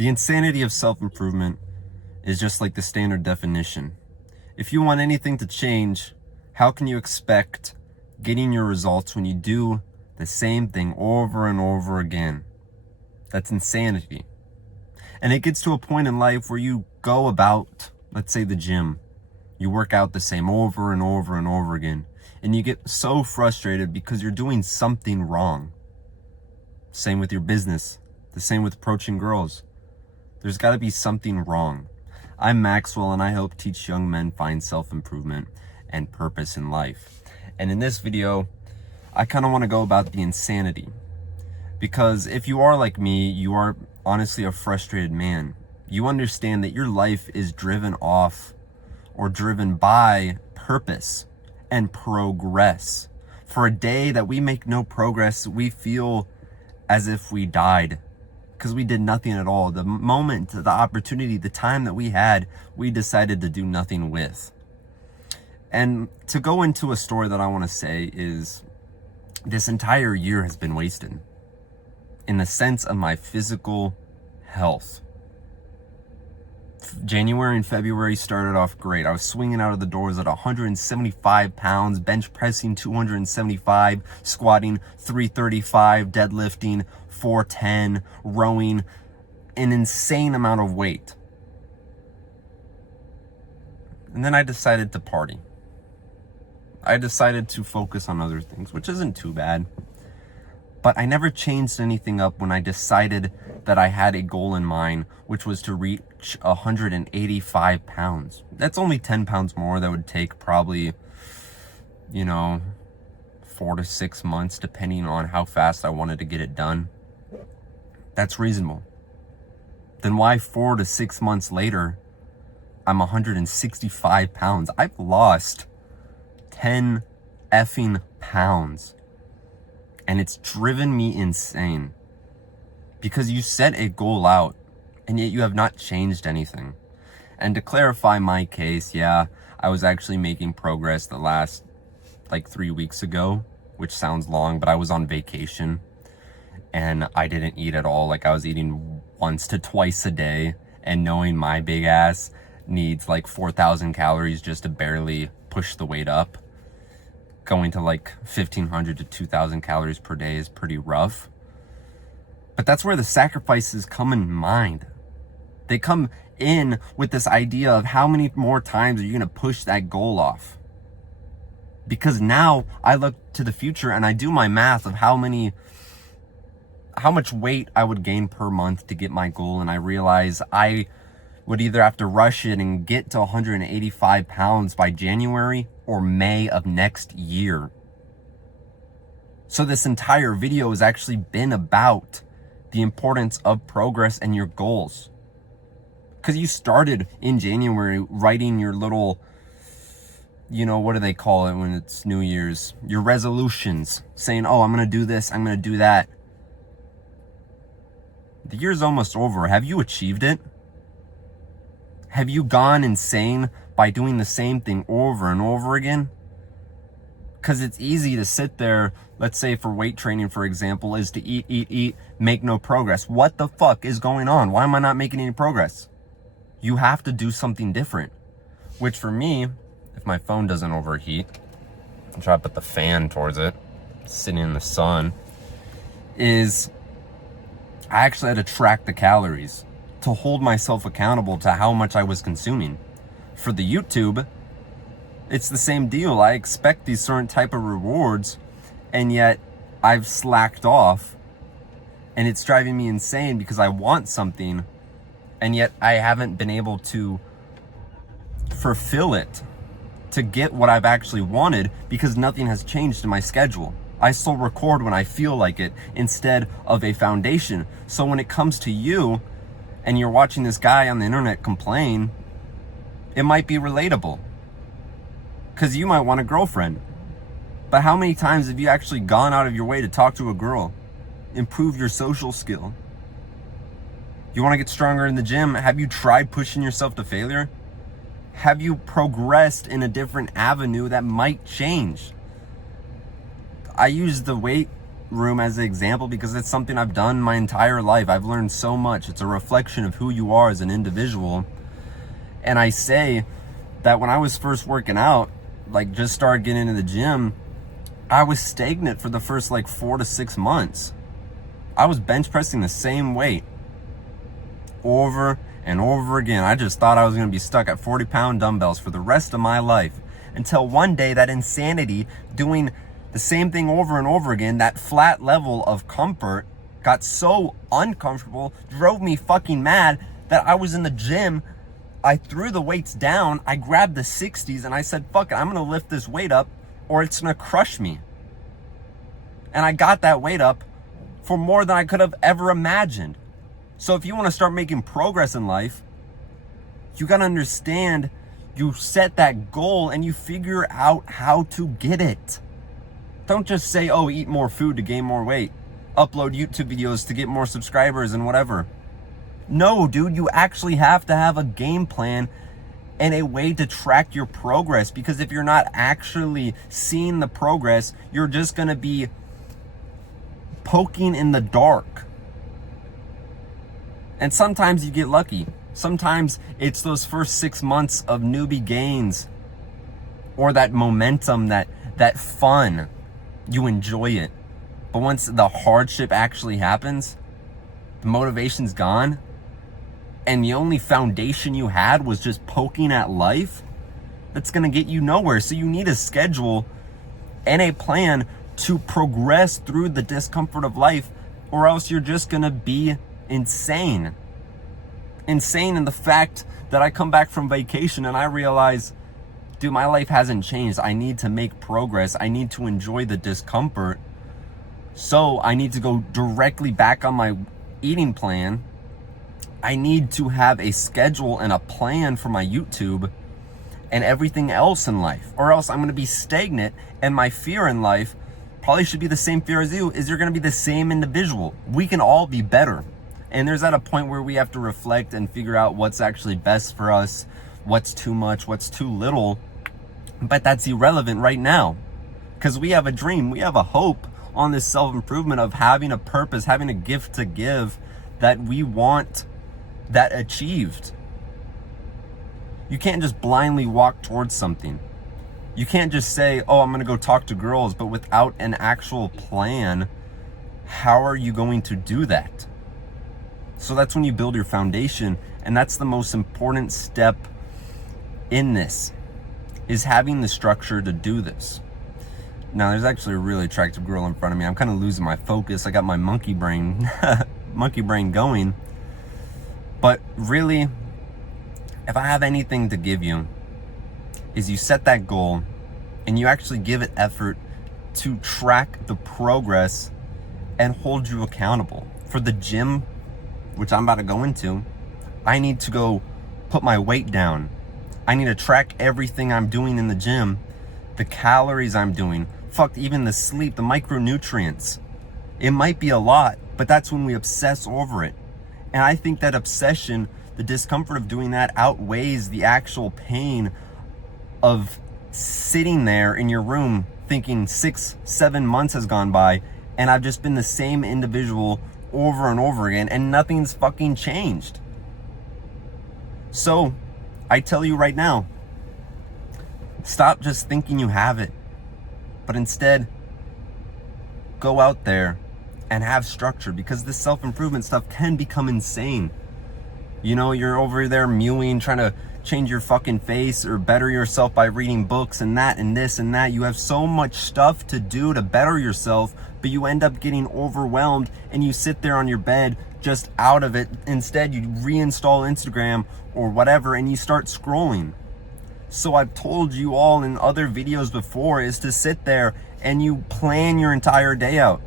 The insanity of self-improvement is just like the standard definition. If you want anything to change, how can you expect getting your results when you do the same thing over and over again? That's insanity. And it gets to a point in life where you go about, let's say, the gym. You work out the same over and over and over again. And you get so frustrated because you're doing something wrong. Same with your business. The same with approaching girls. There's got to be something wrong. I'm Maxwell, and I help teach young men find self-improvement and purpose in life. And in this video, I kind of want to go about the insanity. Because if you are like me, you are honestly a frustrated man. You understand that your life is driven off or driven by purpose and progress. For a day that we make no progress, we feel as if we died because we did nothing at all. The moment, the opportunity, the time that we had, we decided to do nothing with. And to go into a story that I want to say is this entire year has been wasted in the sense of my physical health. January and February started off great. I was swinging out of the doors at 175 pounds, bench pressing 275, squatting 335, deadlifting 410, rowing an insane amount of weight. And then I decided to party. I decided to focus on other things, which isn't too bad. But I never changed anything up when I decided that I had a goal in mind, which was to reach 185 pounds. That's only 10 pounds more. That would take probably, 4 to 6 months, depending on how fast I wanted to get it done. That's reasonable. Then why 4 to 6 months later, I'm 165 pounds? I've lost 10 effing pounds. And it's driven me insane because you set a goal out and yet you have not changed anything. And to clarify my case, yeah, I was actually making progress the last 3 weeks ago, which sounds long, but I was on vacation and I didn't eat at all. I was eating once to twice a day, and knowing my big ass needs 4,000 calories just to barely push the weight up. Going to 1,500 to 2,000 calories per day is pretty rough. But that's where the sacrifices come in mind. They come in with this idea of how many more times are you going to push that goal off? Because now I look to the future and I do my math of how much weight I would gain per month to get my goal, and I realize I would either have to rush it and get to 185 pounds by January or May of next year. So this entire video has actually been about the importance of progress and your goals. Because you started in January writing your little, what do they call it when it's New Year's? Your resolutions, saying, oh, I'm going to do this, I'm going to do that. The year's almost over. Have you achieved it? Have you gone insane by doing the same thing over and over again? Because it's easy to sit there, let's say for weight training, for example, is to eat, make no progress. What the fuck is going on? Why am I not making any progress? You have to do something different. Which for me, if my phone doesn't overheat, I'll try to put the fan towards it, sitting in the sun, is I actually had to track the calories to hold myself accountable to how much I was consuming. For the YouTube, it's the same deal. I expect these certain type of rewards, and yet I've slacked off, and it's driving me insane because I want something, and yet I haven't been able to fulfill it to get what I've actually wanted because nothing has changed in my schedule. I still record when I feel like it instead of a foundation. So when it comes to you, and you're watching this guy on the internet complain, it might be relatable. Because you might want a girlfriend. But how many times have you actually gone out of your way to talk to a girl? Improve your social skill? You want to get stronger in the gym? Have you tried pushing yourself to failure? Have you progressed in a different avenue that might change? I use the weight room as an example because it's something I've done my entire life. I've learned so much. It's a reflection of who you are as an individual. And I say that when I was first working out, like just started getting into the gym, I was stagnant for the first like 4 to 6 months. I was bench pressing the same weight over and over again. I just thought I was going to be stuck at 40-pound dumbbells for the rest of my life, until one day that insanity, doing the same thing over and over again, that flat level of comfort got so uncomfortable, drove me fucking mad, that I was in the gym. I threw the weights down, I grabbed the 60s, and I said, fuck it, I'm gonna lift this weight up or it's gonna crush me. And I got that weight up for more than I could have ever imagined. So if you wanna start making progress in life, you gotta understand, you set that goal and you figure out how to get it. Don't just say, oh, eat more food to gain more weight, upload YouTube videos to get more subscribers and whatever. No, dude, you actually have to have a game plan and a way to track your progress, because if you're not actually seeing the progress, you're just going to be poking in the dark. And sometimes you get lucky. Sometimes it's those first 6 months of newbie gains, or that momentum, that fun. You enjoy it. But once the hardship actually happens, the motivation's gone, and the only foundation you had was just poking at life, that's going to get you nowhere. So you need a schedule and a plan to progress through the discomfort of life, or else you're just going to be insane. Insane in the fact that I come back from vacation and I realize, dude, my life hasn't changed. I need to make progress. I need to enjoy the discomfort. So I need to go directly back on my eating plan. I need to have a schedule and a plan for my YouTube and everything else in life, or else I'm going to be stagnant, and my fear in life probably should be the same fear as you, is you're going to be the same individual. We can all be better. And there's at a point where we have to reflect and figure out what's actually best for us, what's too much, what's too little. But that's irrelevant right now, because we have a dream, we have a hope on this self-improvement of having a purpose, having a gift to give that we want that achieved. You can't just blindly walk towards something. You can't just say, oh, I'm gonna go talk to girls, but without an actual plan, how are you going to do that? So that's when you build your foundation, and that's the most important step in this, is having the structure to do this. Now, there's actually a really attractive girl in front of me. I'm kind of losing my focus. I got my monkey brain going. But really, if I have anything to give you, is you set that goal and you actually give it effort to track the progress and hold you accountable. For the gym, which I'm about to go into, I need to go put my weight down. I need to track everything I'm doing in the gym, the calories I'm doing, fuck, even the sleep, the micronutrients. It might be a lot, but that's when we obsess over it. And I think that obsession, the discomfort of doing that, outweighs the actual pain of sitting there in your room thinking 6-7 months has gone by and I've just been the same individual over and over again and nothing's fucking changed. So I tell you right now, stop just thinking you have it, but instead go out there and have structure, because this self-improvement stuff can become insane. You know, you're over there mewing, trying to change your fucking face or better yourself by reading books and that and this and that. You have so much stuff to do to better yourself, but you end up getting overwhelmed and you sit there on your bed just out of it. Instead, you reinstall Instagram or whatever and you start scrolling. So I've told you all in other videos before, is to sit there and you plan your entire day out.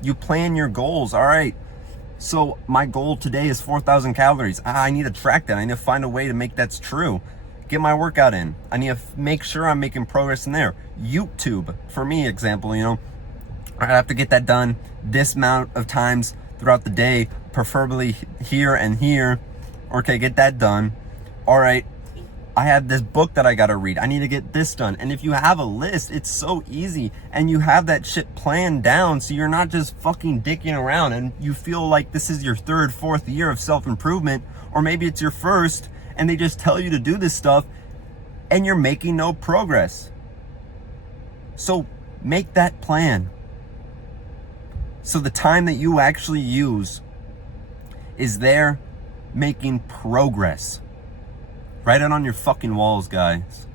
You plan your goals. All right, so my goal today is 4,000 calories. I need to track that. I need to find a way to make that true. Get my workout in. I need to make sure I'm making progress in there. YouTube, for me, example, you know, I have to get that done this amount of times throughout the day, preferably here and here. Okay, get that done. All right, I have this book that I gotta read. I need to get this done. And if you have a list, it's so easy. And you have that shit planned down, so you're not just fucking dicking around and you feel like this is your third, fourth year of self-improvement, or maybe it's your first, and they just tell you to do this stuff and you're making no progress. So make that plan. So the time that you actually use is there making progress. Write it on your fucking walls, guys.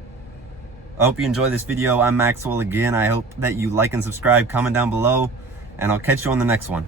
I hope you enjoy this video. I'm Maxwell again. I hope that you like and subscribe, comment down below, and I'll catch you on the next one.